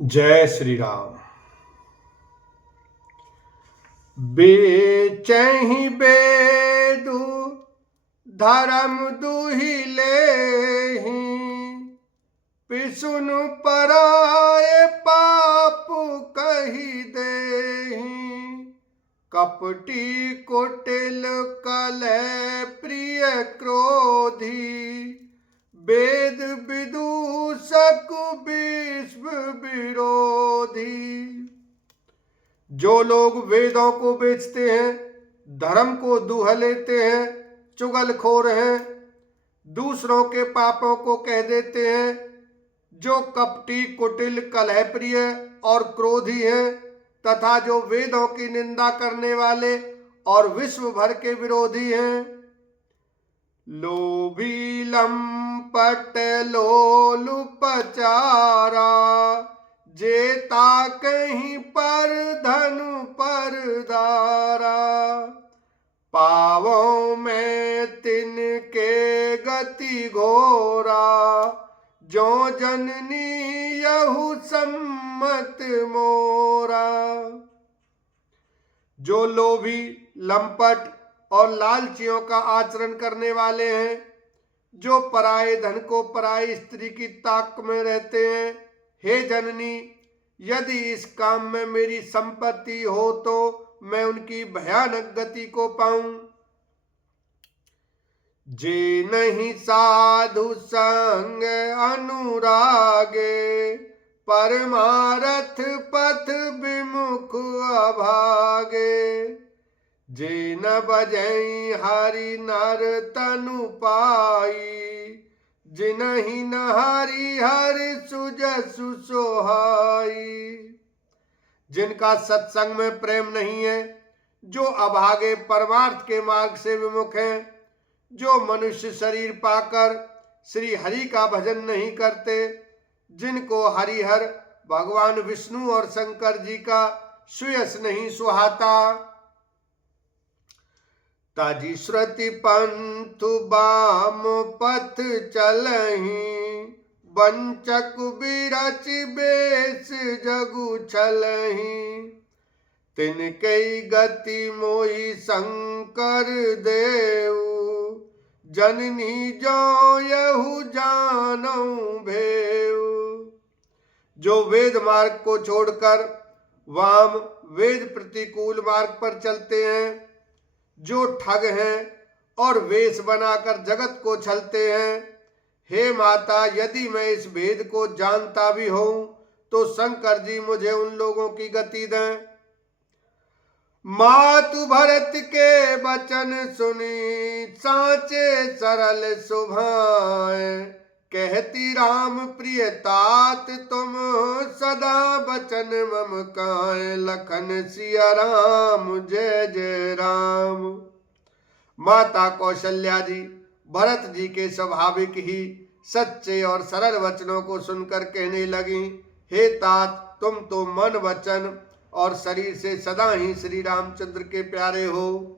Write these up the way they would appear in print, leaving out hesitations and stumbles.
जय श्री राम। बेचहि बेदु धर्म दुहिलेहि, पिसुन पराए पाप कहि देहि। कपटी कुटिल कलह प्रिय क्रोधी, वेद विदूषक विश्व विरोधी। जो लोग वेदों को बेचते हैं, धर्म को दुह लेते हैं, चुगलखोर हैं, दूसरों के पापों को कह देते हैं, जो कपटी कुटिल कलह प्रिय और क्रोधी हैं, तथा जो वेदों की निंदा करने वाले और विश्व भर के विरोधी हैं। लोभी लंपट लोलुपचारा, जेता कहीं पर धनु पर दारा। पावों में तिनके गति घोरा, जो जननी यहु सम्मत मोरा। जो लोभी लंपट और लालचियों का आचरण करने वाले हैं, जो पराये धन को पराई स्त्री की ताक में रहते हैं, हे जननी, यदि इस काम में मेरी संपत्ति हो तो मैं उनकी भयानक गति को पाऊं। जे नहीं साधु संग अनुरागे, परमारथ पथ विमुख अभागे। जे न बजई हरि नर तनु पाई, जिनहि न हरि हर सुजसु सोहाई। जिनका सत्संग में प्रेम नहीं है, जो अभागे परमार्थ के मार्ग से विमुख हैं, जो मनुष्य शरीर पाकर श्री हरि का भजन नहीं करते, जिनको हरिहर भगवान विष्णु और शंकर जी का सुयस नहीं सुहाता। ताजी श्रुति पंथु बाम पथ चलहि, वंचक बिरच बेस जगु छलहि। तिनकई गति मोहि शंकर देव, जननी जो यहु जानऊ भेव। जो वेद मार्ग को छोड़कर वाम वेद प्रतिकूल मार्ग पर चलते हैं, जो ठग हैं और वेश बनाकर जगत को छलते हैं, हे माता, यदि मैं इस भेद को जानता भी हूं तो शंकर जी मुझे उन लोगों की गति दें। मातु भरत के वचन सुनी, साचे सरल सुभाए। कहती राम प्रिय तात तुम, सदा बचन मम काए। लखन सिया राम जय जय राम। माता कौशल्या जी भरत जी के स्वाभाविक ही सच्चे और सरल वचनों को सुनकर कहने लगी, हे तात, तुम तो मन वचन और शरीर से सदा ही श्री रामचंद्र के प्यारे हो।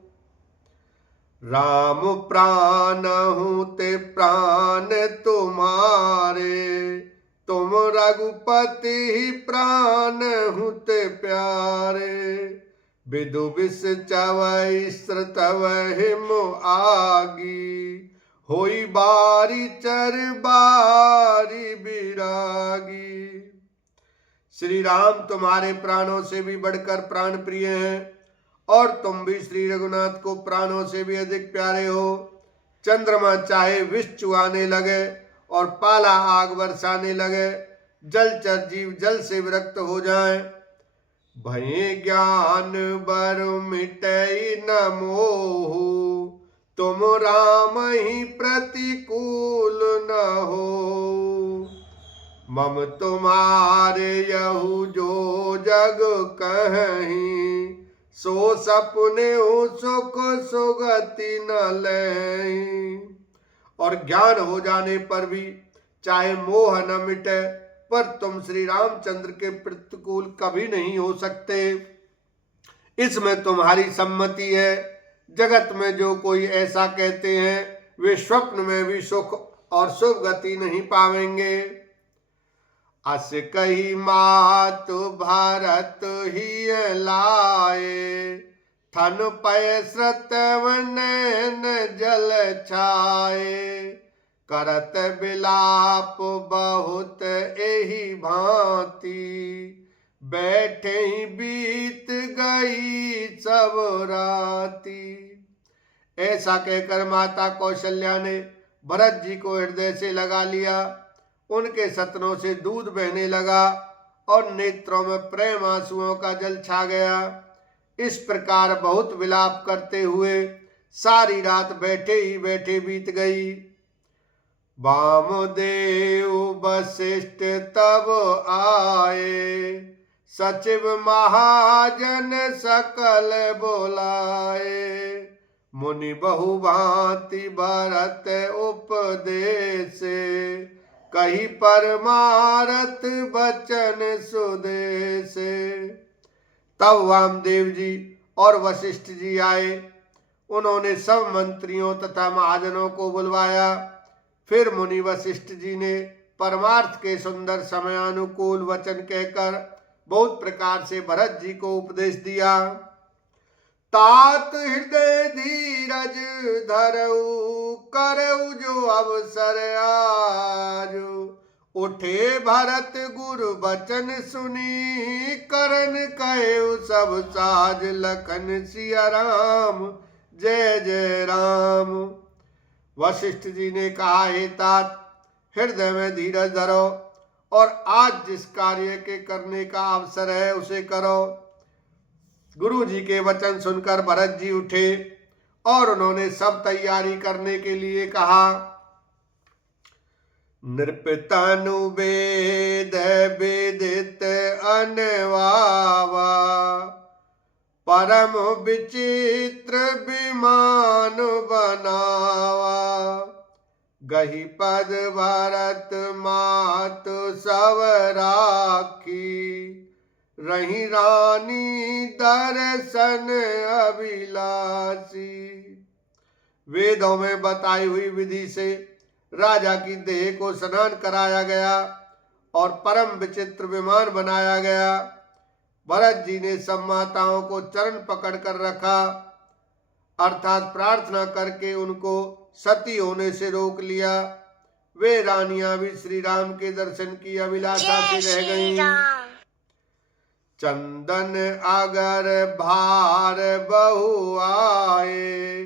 राम प्राण हूं ते प्राण तुम्हारे, तुम रघुपति ही प्राण हूं ते प्यारे। विदु विष चवै श्रुतव हिम आगी, होई बारी चर बारी बिरागी। श्री राम तुम्हारे प्राणों से भी बढ़कर प्राण प्रिय हैं, और तुम भी श्री रघुनाथ को प्राणों से भी अधिक प्यारे हो। चंद्रमा चाहे विष चुआने लगे और पाला आग बरसाने लगे, जलचर जीव जल से विरक्त हो जाएं। भय ज्ञान बर मिटई न मोहु, तुम राम ही प्रतिकूल न हो। मम तुम्हारे यहु जो जग कहीं, सो सपने हो सुख सुगति न लहीं। और ज्ञान हो जाने पर भी चाहे मोह न मिटे, पर तुम श्री रामचंद्र के प्रतिकूल कभी नहीं हो सकते, इसमें तुम्हारी सम्मति है। जगत में जो कोई ऐसा कहते हैं, वे स्वप्न में भी सुख और शुभ गति नहीं पावेंगे। अस कही मातु भरत ही लाए, थन पय श्रतव नैन जल छाए, करत बिलाप बहुत एही भांति, बैठे ही बीत गई सब राती। ऐसा कहकर माता कौशल्या ने भरत जी को हृदय से लगा लिया। उनके सतनों से दूध बहने लगा और नेत्रों में प्रेम आंसुओं का जल छा गया। इस प्रकार बहुत विलाप करते हुए सारी रात बैठे ही बैठे बीत गई। वामदेव वशिष्ठ तब आए, सचिव महाजन सकल बोलाए, मुनि बहु भांति भरत उपदेश, कही परमारथ बचन सुदेश। तब वामदेव जी और वशिष्ठ जी आए। उन्होंने सब मंत्रियों तथा महाजनों को बुलवाया। फिर मुनि वशिष्ठ जी ने परमार्थ के सुंदर समयानुकूल वचन कहकर बहुत प्रकार से भरत जी को उपदेश दिया। तात हृदय धीरज धरऊ, करऊ जो अवसर आज, उठे भरत गुरु बचन सुनी, करन कहेऊ सब साज, लखन सिया राम जय जय राम। वशिष्ठ जी ने कहा, हे तात, हृदय में धीरज धरो और आज जिस कार्य के करने का अवसर है उसे करो। गुरु जी के वचन सुनकर भरत जी उठे और उन्होंने सब तैयारी करने के लिए कहा। नृपतनु वेद विदित अनवावा, परम विचित्र विमान बनावा, गही पद भरत मातु सब राखी, रही रानी दर्शन अभिलाषी। वेदों में बताई हुई विधि से राजा की देह को स्नान कराया गया और परम विचित्र विमान बनाया गया। भरत जी ने सब माताओं को चरण पकड़ कर रखा, अर्थात प्रार्थना करके उनको सती होने से रोक लिया। वे रानियां भी श्री राम के दर्शन की अभिलाषा से रह गईं। चंदन अगर भार बहु आए,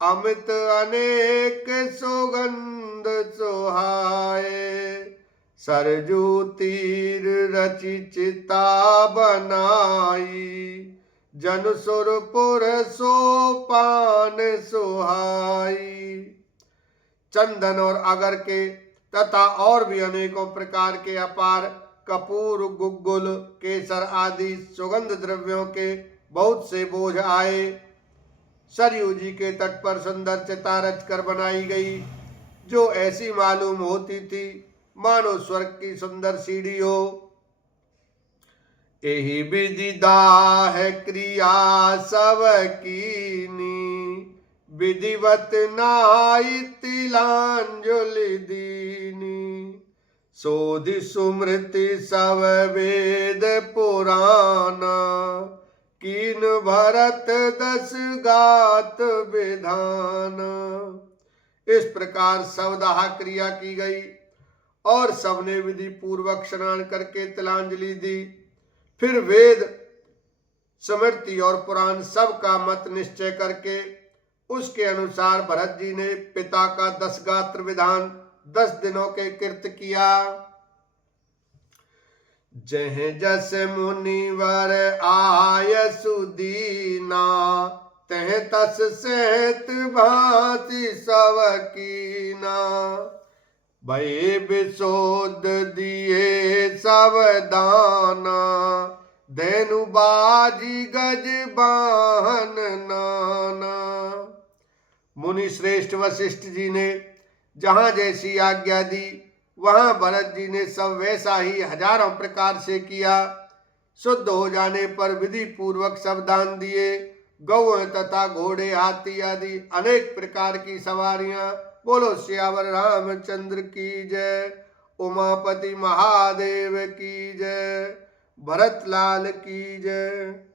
अमित अनेक सुगंध सुहाए, सरजू तीर रचि चिता बनाई, जन सुरपुर सोपान सुहाई। चंदन और अगर के तथा और भी अनेकों प्रकार के अपार कपूर, गुग्गुल, केसर आदि सुगंध द्रव्यों के बहुत से बोझ आए। सरयू जी के तट पर सुंदर चिता रचकर बनाई गई, जो ऐसी मालूम होती थी मानो स्वर्ग की सुंदर सीढ़ी हो। एही विधि दाह क्रिया सब कीनी, विधिवत नाई तिलांजलि दीनी, सोधि सुमृति सब वेद पुराना, कीन भरत दस गात विधान। इस प्रकार सवदाह क्रिया की गई और सबने विधि पूर्वक स्नान करके तिलांजलि दी। फिर वेद, स्मृति और पुराण सब का मत निश्चय करके उसके अनुसार भरत जी ने पिता का 10 गात्र विधान 10 दिनों के कृत किया। जह जस मुनिवर आय सुदीना, तह तस सहत भांति सब कीना, भय विशोध दिए सब दाना, धेनु बाजी गज बाहन नाना। मुनि श्रेष्ठ वशिष्ठ जी ने जहां जैसी आज्ञा दी वहां भरत जी ने सब वैसा ही हजारों प्रकार से किया। शुद्ध हो जाने पर विधि पूर्वक सब दान दिए। गौ तथा घोड़े, हाथी आदि अनेक प्रकार की सवारियां। बोलो सियावर रामचंद्र की जय। उमापति महादेव की जय। भरत लाल की जय।